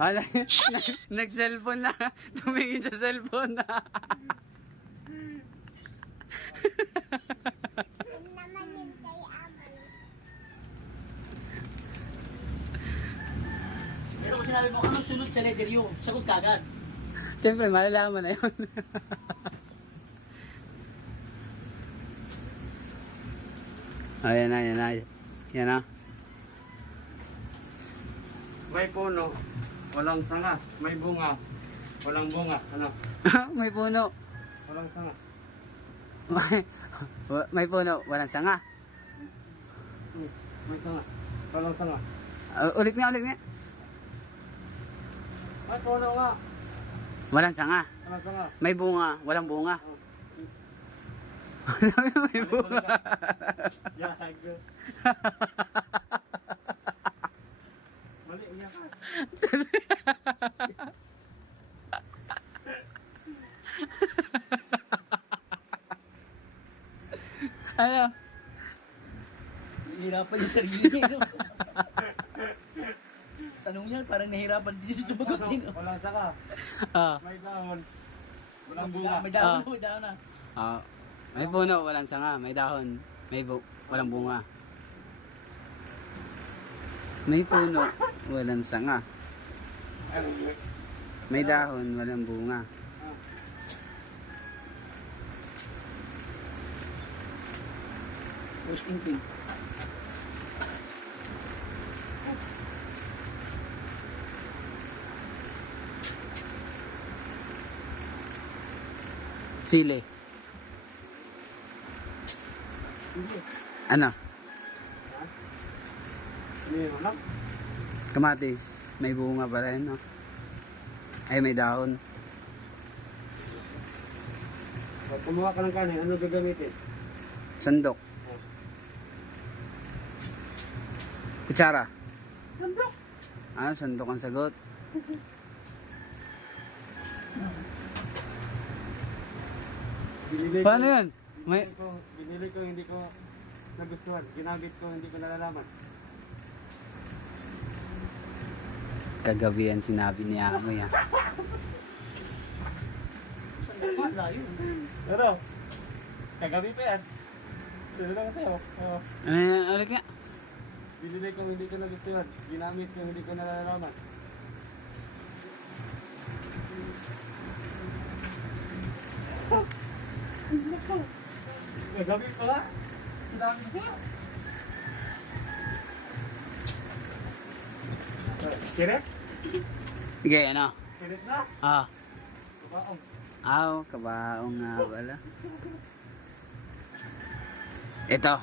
Wala, nag-cellphone na. Tumingin sa cellphone na. naman yung kay Amay. Pero kung sinabi mo, anong sunod sa letter U? Sagot ka agad. Siyempre, malalaman na yun. Ayan na, yan na. Yan na. May puno, walang sanga. May bunga, walang bunga. Ano? May puno. Walang sanga. May puno, walang sanga. May sanga, walang sanga. Ulit nga, ulit nga. May puno nga, Walang sanga. walang sanga. May bunga, walang bunga. May bunga. Yeah, good. Mali niya ka. Ano? Nahihirapan yung sarili niya. No? Tanong niya, parang nahihirapan din siya sumagutin. No? Walang sanga. Ah. May dahon. Walang bunga. May dahon, may dahon na. May puno, walang sanga. May dahon, walang bunga. May puno, walang sanga. May dahon, walang bunga. First thinking. Sili. Ano? Hindi mo lang. Kamatis. May bunga pa rin, no? Ay, may dahon. Pag kumuha ka ng kanin, ano gagamitin? Sandok. Kutsara. Sandok. Ah, sandok ang sagot. Binili Paano ko- yan? May... Binili ko, hindi ko nagustuhan. Ginamit ko, hindi ko nalalaman. Kagabi yan sinabi ni Amoy, ah. Sandok nga, layo. Pero, kagabi pa yan. Sino lang sa'yo? Oo. Ano yan? Ulit nga. Binili ko, hindi ko nagustuhan. Ginamit ko, hindi ko nalalaman. Kagabi pa nga. Ginamit ko. Kiret? Sige, ano? Kiret na? Ah. Baong. Aw, kabaong nga pala. Ito.